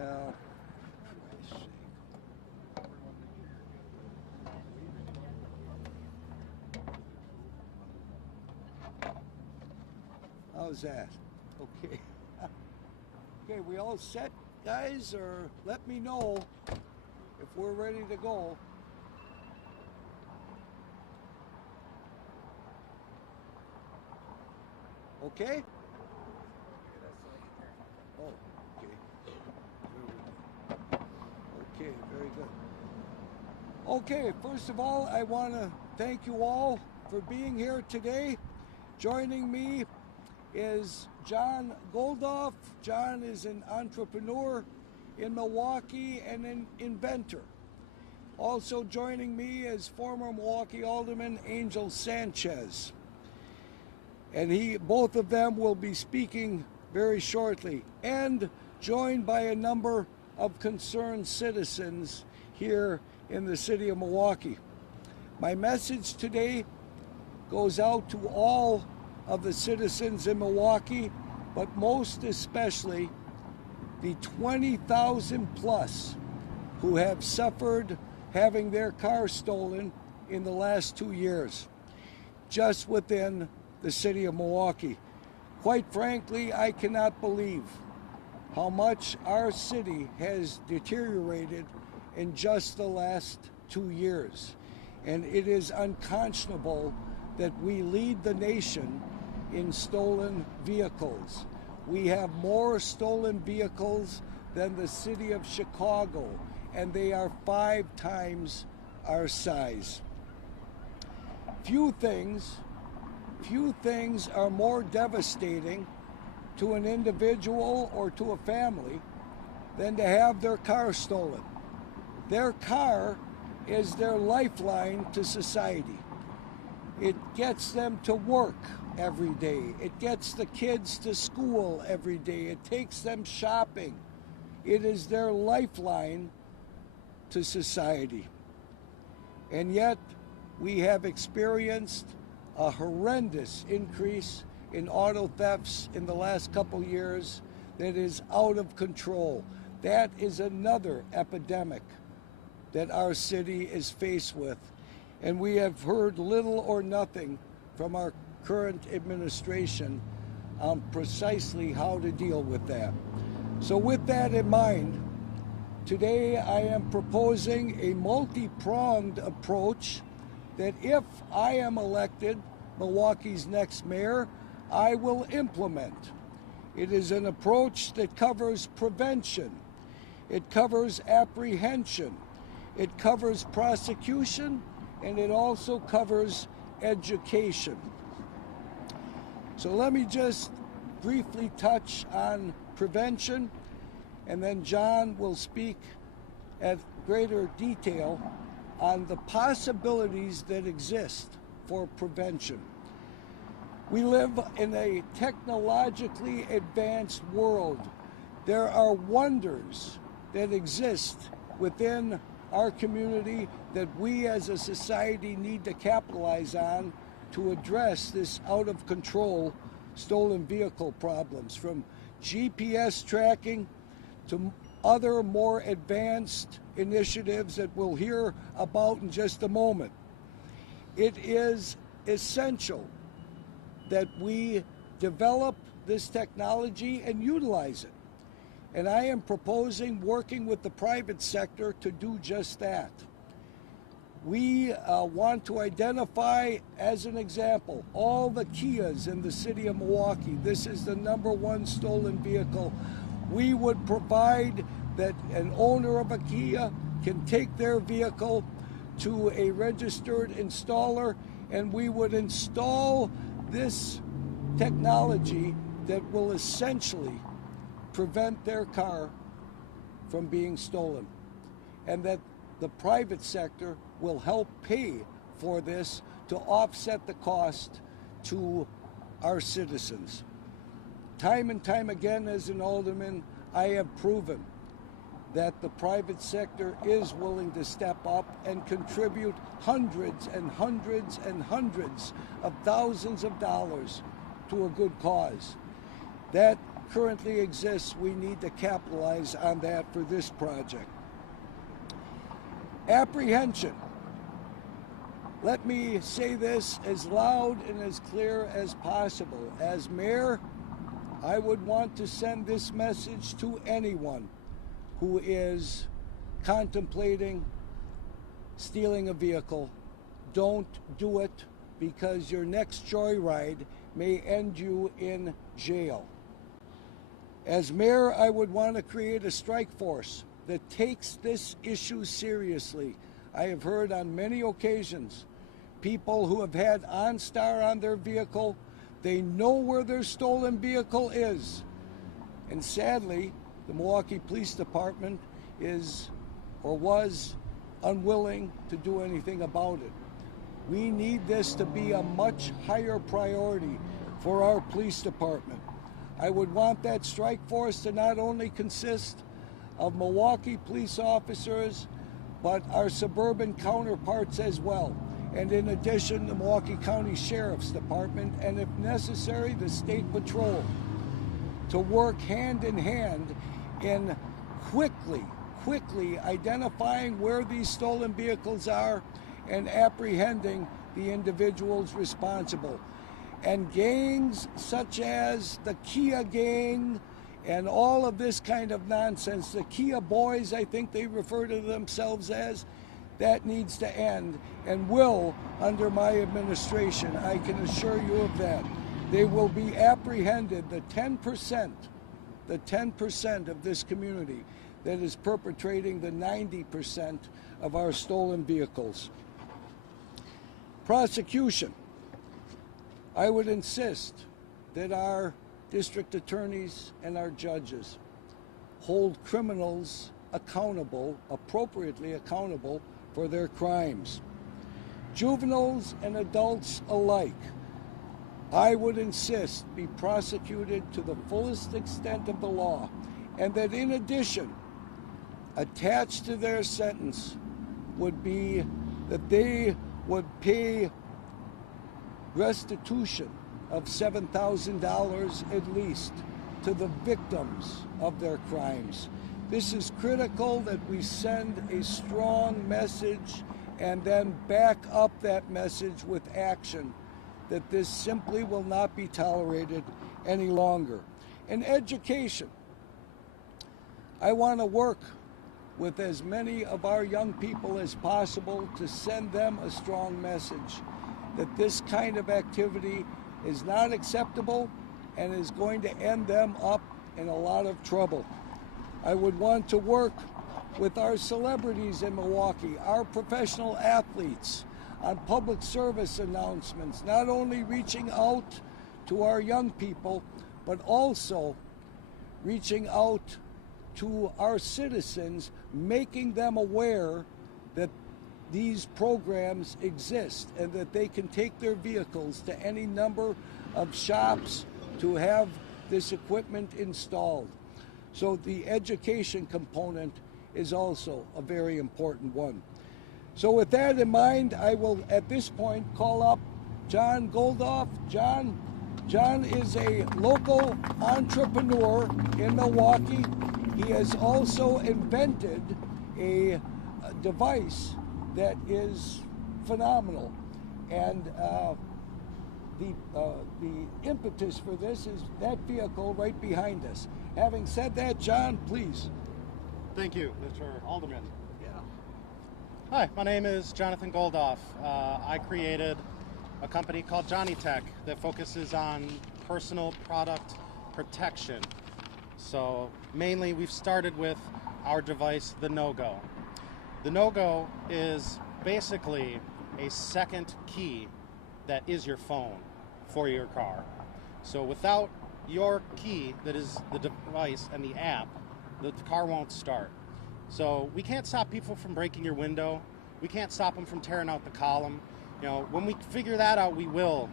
Well, how's that? Okay. Okay, we all set, guys? Or let me know if we're ready to go. Okay? Oh, okay. Okay, very good. Okay, first of all, I want to thank you all for being here today. Joining me is John Goldoff. John is an entrepreneur in Milwaukee and an inventor. Also joining me is former Milwaukee Alderman Angel Sanchez. And both of them will be speaking very shortly, and joined by a number of concerned citizens here in the city of Milwaukee. My message today goes out to all of the citizens in Milwaukee, but most especially the 20,000 plus who have suffered having their cars stolen in the last 2 years, just within the city of Milwaukee. Quite frankly, I cannot believe how much our city has deteriorated in just the last 2 years. And it is unconscionable that we lead the nation in stolen vehicles. We have more stolen vehicles than the city of Chicago, and they are 5 times our size. Few things are more devastating to an individual or to a family than to have their car stolen. Their car is their lifeline to society. It gets them to work every day. It gets the kids to school every day. It takes them shopping. It is their lifeline to society. And yet, we have experienced a horrendous increase in auto thefts in the last couple years that is out of control. That is another epidemic that our city is faced with. And we have heard little or nothing from our current administration on precisely how to deal with that. So with that in mind, today I am proposing a multi-pronged approach that if I am elected Milwaukee's next mayor, I will implement. It is an approach that covers prevention, it covers apprehension, it covers prosecution, and it also covers education. So let me just briefly touch on prevention, and then John will speak at greater detail on the possibilities that exist for prevention. We live in a technologically advanced world. There are wonders that exist within our community that we as a society need to capitalize on to address this out of control stolen vehicle problems, from GPS tracking to other more advanced initiatives that we'll hear about in just a moment. It is essential that we develop this technology and utilize it. And I am proposing working with the private sector to do just that. We want to identify, as an example, all the Kias in the city of Milwaukee. This is the #1 stolen vehicle. We would provide that an owner of a Kia can take their vehicle to a registered installer, and we would install this technology that will essentially prevent their car from being stolen, and that the private sector will help pay for this to offset the cost to our citizens. Time and time again, as an alderman, I have proven that the private sector is willing to step up and contribute hundreds and hundreds and hundreds of thousands of dollars to a good cause. That currently exists, we need to capitalize on that for this project. Apprehension. Let me say this as loud and as clear as possible. As mayor, I would want to send this message to anyone who is contemplating stealing a vehicle. Don't do it, because your next joyride may end you in jail. As mayor, I would want to create a strike force that takes this issue seriously. I have heard on many occasions people who have had OnStar on their vehicle, they know where their stolen vehicle is. And sadly, the Milwaukee Police Department is or was unwilling to do anything about it. We need this to be a much higher priority for our police department. I would want that strike force to not only consist of Milwaukee police officers, but our suburban counterparts as well. And in addition, the Milwaukee County Sheriff's Department, and if necessary, the State Patrol, to work hand in hand in quickly identifying where these stolen vehicles are and apprehending the individuals responsible. And gangs such as the Kia gang and all of this kind of nonsense, the Kia boys, I think they refer to themselves as, that needs to end and will under my administration. I can assure you of that. They will be apprehended, the 10% of this community that is perpetrating the 90% of our stolen vehicles. Prosecution. I would insist that our district attorneys and our judges hold criminals accountable, appropriately accountable, for their crimes. Juveniles and adults alike, I would insist, be prosecuted to the fullest extent of the law, and that in addition, attached to their sentence would be that they would pay restitution of $7,000 at least to the victims of their crimes. This is critical that we send a strong message and then back up that message with action, that this simply will not be tolerated any longer. And education. I want to work with as many of our young people as possible to send them a strong message that this kind of activity is not acceptable and is going to end them up in a lot of trouble. I would want to work with our celebrities in Milwaukee, our professional athletes, on public service announcements, not only reaching out to our young people, but also reaching out to our citizens, making them aware that these programs exist and that they can take their vehicles to any number of shops to have this equipment installed. So the education component is also a very important one. So with that in mind, I will at this point call up John Goldoff. John is a local entrepreneur in Milwaukee. He has also invented a device that is phenomenal. And the impetus for this is that vehicle right behind us. Having said that, John, please. Thank you, Mr. Alderman. Yeah. Hi, my name is Jonathan Goldoff. I created a company called Johnny Tech that focuses on personal product protection. So mainly we've started with our device, the No-Go. The No-Go is basically a second key that is your phone for your car. So without your key, that is the device and the app, the car won't start. So we can't stop people from breaking your window. We can't stop them from tearing out the column. You know, when we figure that out, we will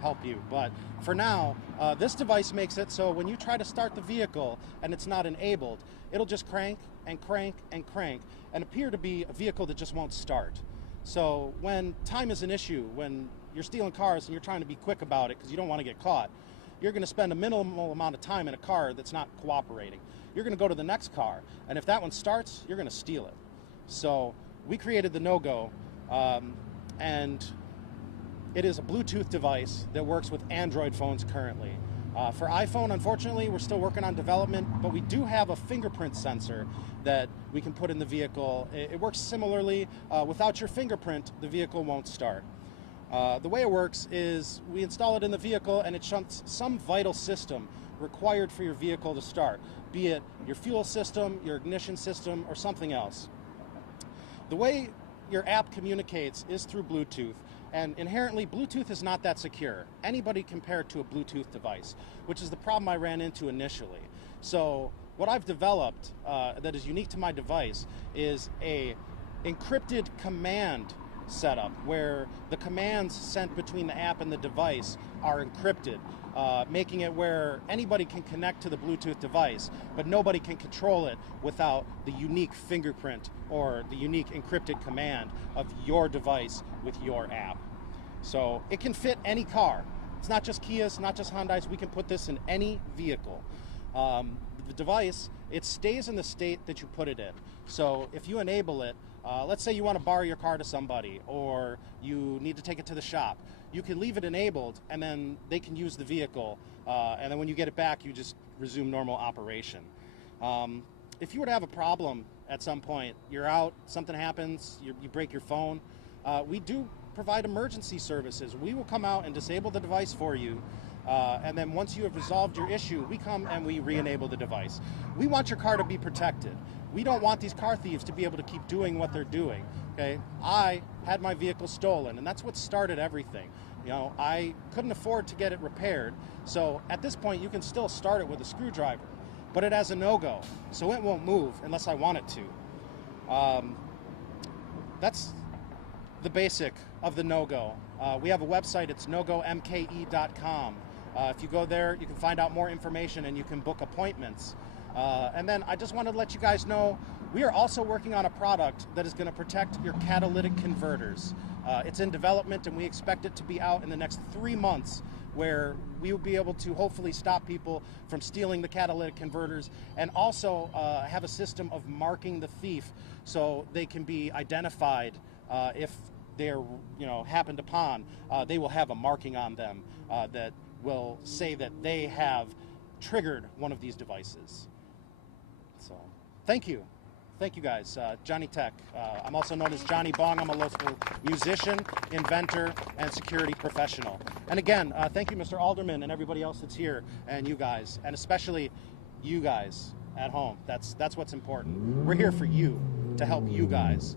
help you. But for now, this device makes it so when you try to start the vehicle and it's not enabled, it'll just crank and crank and crank and appear to be a vehicle that just won't start. So when time is an issue, when you're stealing cars and you're trying to be quick about it because you don't want to get caught, you're going to spend a minimal amount of time in a car that's not cooperating. You're going to go to the next car, and if that one starts, you're going to steal it. So we created the No-Go, and it is a Bluetooth device that works with Android phones currently. For iPhone, unfortunately, we're still working on development, but we do have a fingerprint sensor that we can put in the vehicle. It works similarly. Without your fingerprint, the vehicle won't start. The way it works is we install it in the vehicle, and it shunts some vital system required for your vehicle to start, be it your fuel system, your ignition system, or something else. The way your app communicates is through Bluetooth. And inherently, Bluetooth is not that secure. Anybody can pair it to a Bluetooth device, which is the problem I ran into initially. So what I've developed that is unique to my device is a encrypted command setup where the commands sent between the app and the device are encrypted, making it where anybody can connect to the Bluetooth device, but nobody can control it without the unique fingerprint or the unique encrypted command of your device with your app. So it can fit any car. It's not just Kias, not just Hyundais. We can put this in any vehicle. The device, it stays in the state that you put it in. So if you enable it, let's say you want to borrow your car to somebody or you need to take it to the shop, you can leave it enabled and then they can use the vehicle, and then when you get it back, you just resume normal operation. If you were to have a problem at some point, you're out, something happens, you break your phone, we do provide emergency services. We will come out and disable the device for you, and then once you have resolved your issue, we come and we re-enable the device. We want your car to be protected. We don't want these car thieves to be able to keep doing what they're doing. Okay, I had my vehicle stolen, and that's what started everything. You know, I couldn't afford to get it repaired, so at this point you can still start it with a screwdriver, but it has a no-go, so it won't move unless I want it to. That's the basic of the no-go. We have a website, it's nogomke.com. If you go there, you can find out more information and you can book appointments. And then I just wanted to let you guys know, we are also working on a product that is going to protect your catalytic converters. It's in development and we expect it to be out in the next 3 months, where we will be able to hopefully stop people from stealing the catalytic converters, and also have a system of marking the thief so they can be identified if they're happened upon. They will have a marking on them that will say that they have triggered one of these devices. So thank you guys. Johnny Tech. I'm also known as Johnny Bong. I'm a local musician, inventor, and security professional. And again, thank you, Mr. Alderman, and everybody else that's here, and you guys, and especially you guys at home. That's what's important. We're here for you, to help you guys.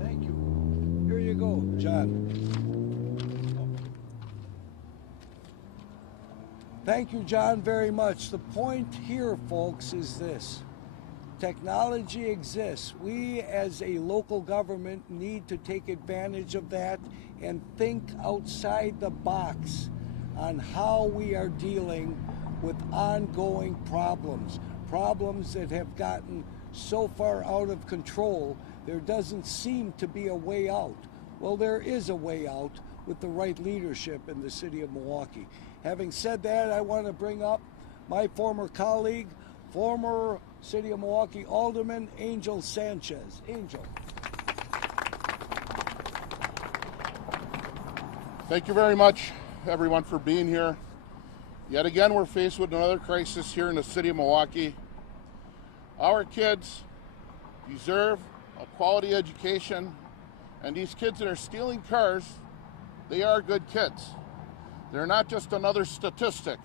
Thank you. Here you go, John. Thank you, John, very much. The point here, folks, is this. Technology exists. We, as a local government, need to take advantage of that and think outside the box on how we are dealing with ongoing problems that have gotten so far out of control, there doesn't seem to be a way out. Well, there is a way out with the right leadership in the city of Milwaukee. Having said that, I want to bring up my former colleague, former City of Milwaukee Alderman Angel Sanchez. Angel. Thank you very much, everyone, for being here. Yet again, we're faced with another crisis here in the city of Milwaukee. Our kids deserve a quality education, and these kids that are stealing cars, they are good kids. They're not just another statistic,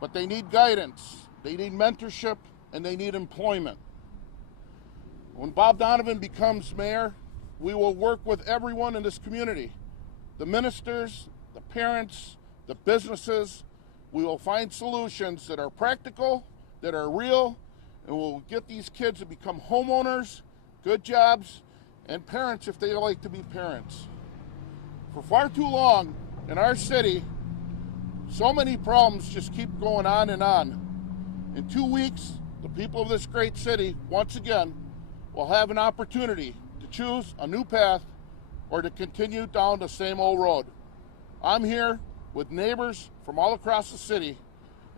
but they need guidance, they need mentorship, and they need employment. When Bob Donovan becomes mayor, we will work with everyone in this community, the ministers, the parents, the businesses. We will find solutions that are practical, that are real, and we'll get these kids to become homeowners, good jobs, and parents if they like to be parents. For far too long in our city, so many problems just keep going on and on. In 2 weeks, the people of this great city, once again, will have an opportunity to choose a new path or to continue down the same old road. I'm here with neighbors from all across the city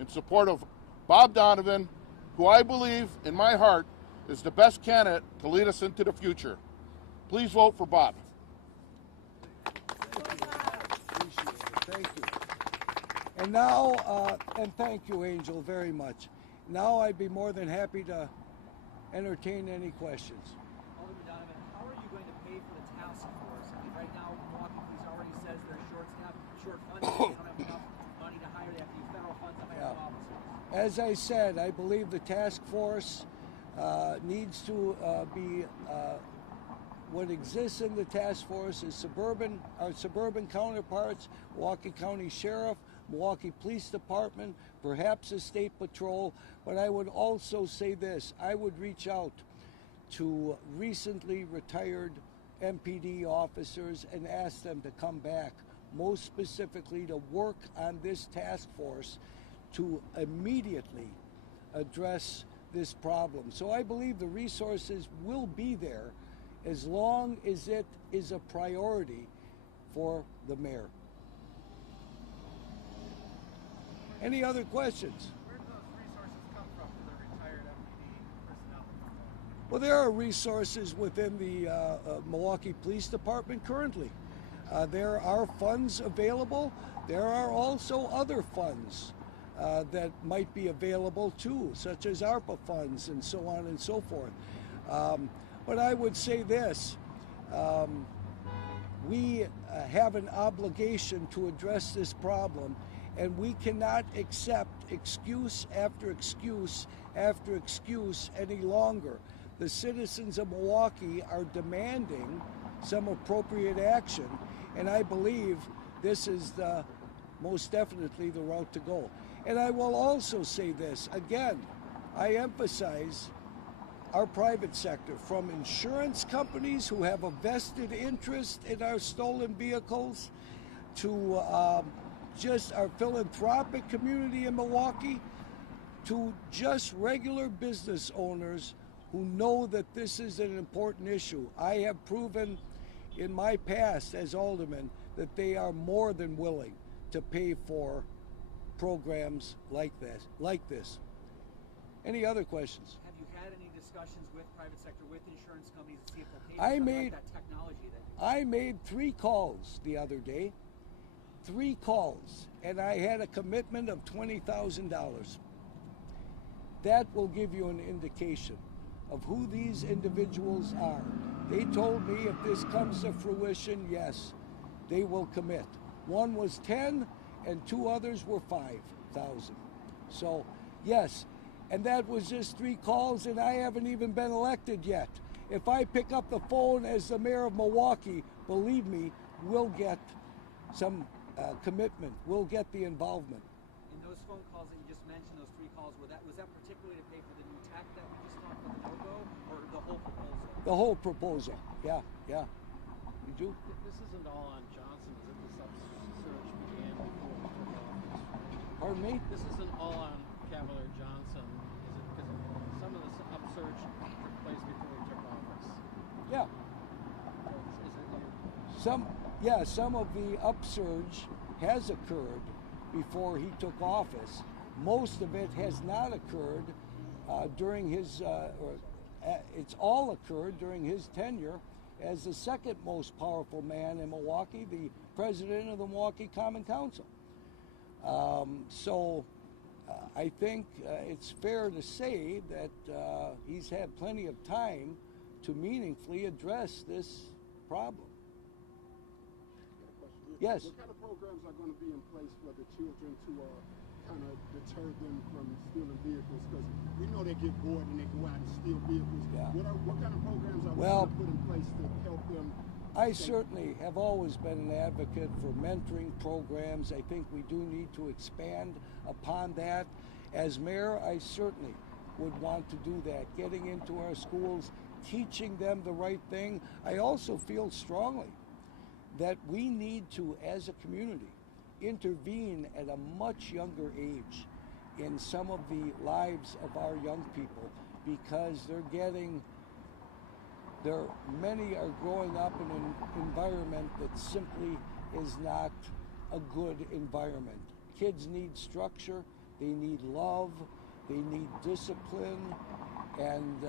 in support of Bob Donovan, who I believe in my heart is the best candidate to lead us into the future. Please vote for Bob. Appreciate it. Thank you. And now, and thank you, Angel, very much. Now I'd be more than happy to entertain any questions. Alderman Donovan, how are you going to pay for the task force? I mean, right now, Milwaukee Police already says they're short staffed, short funded, they don't have enough money to hire, they have to use federal funds to hire officers. As I said, I believe the task force needs to be, what exists in the task force is our suburban counterparts, Milwaukee County Sheriff, Milwaukee Police Department, perhaps a state patrol, but I would also say this, I would reach out to recently retired MPD officers and ask them to come back, most specifically to work on this task force to immediately address this problem. So I believe the resources will be there as long as it is a priority for the mayor. Any other questions? Where do those resources come from for the retired MPD personnel? Well, there are resources within the Milwaukee Police Department currently. There are funds available. There are also other funds that might be available too, such as ARPA funds and so on and so forth. But I would say this, we have an obligation to address this problem, and we cannot accept excuse after excuse after excuse any longer. The citizens of Milwaukee are demanding some appropriate action, and I believe this is most definitely the route to go. And I will also say this, again, I emphasize our private sector, from insurance companies who have a vested interest in our stolen vehicles to just our philanthropic community in Milwaukee, to just regular business owners who know that this is an important issue. I have proven in my past as alderman that they are more than willing to pay for programs like this. Any other questions? Have you had any discussions with private sector, with insurance companies to see if they'll pay for something like that technology that you I made 3 calls the other day. 3 calls, and I had a commitment of $20,000. That will give you an indication of who these individuals are. They told me if this comes to fruition, yes, they will commit. One was 10 and 2 others were 5,000. So yes, and that was just 3 calls, and I haven't even been elected yet. If I pick up the phone as the mayor of Milwaukee, believe me, we'll get some commitment. We'll get the involvement. In those phone calls that you just mentioned, those 3 calls, was that particularly to pay for the new tech that we just talked about, the no-go, or the whole proposal? The whole proposal, yeah. You do? This isn't all on Johnson, is it? This upsurge began before he took office. Pardon me? This isn't all on Cavalier Johnson, is it? Because some of this upsurge took place before he took office. Yeah. Some of the upsurge has occurred before he took office. Most of it has not occurred during his, it's all occurred during his tenure as the second most powerful man in Milwaukee, the president of the Milwaukee Common Council. I think it's fair to say that he's had plenty of time to meaningfully address this problem. Yes. What kind of programs are going to be in place for the children to kind of deter them from stealing vehicles? Because we know they get bored and they go out and steal vehicles. Yeah. What kind of programs are we going to put in place to help them? I certainly have always been an advocate for mentoring programs. I think we do need to expand upon that. As mayor, I certainly would want to do that, getting into our schools, teaching them the right thing. I also feel strongly that we need to, as a community, intervene at a much younger age in some of the lives of our young people, because many are growing up in an environment that simply is not a good environment. Kids need structure, they need love, they need discipline, and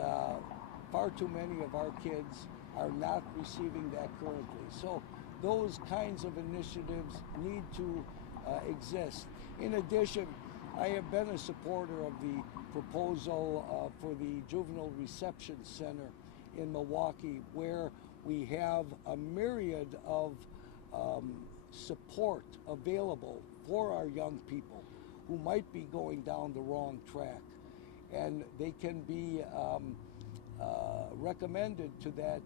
far too many of our kids are not receiving that currently. So those kinds of initiatives need to exist. In addition, I have been a supporter of the proposal for the Juvenile Reception Center in Milwaukee, where we have a myriad of support available for our young people who might be going down the wrong track. And they can be recommended to that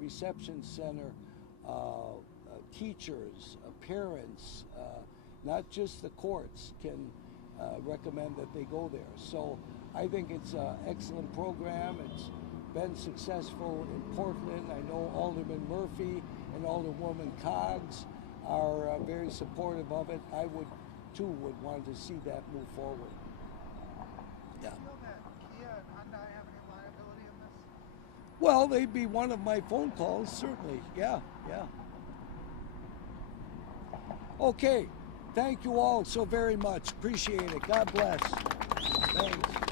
reception center teachers, parents, not just the courts can recommend that they go there. So I think it's an excellent program. It's been successful in Portland. I know Alderman Murphy and Alderwoman Coggs are very supportive of it. I would want to see that move forward. Yeah. Do you feel that Kia and Hyundai have any liability in this? Well, they'd be one of my phone calls, certainly. Yeah, yeah. Okay. Thank you all so very much. Appreciate it. God bless. Thanks.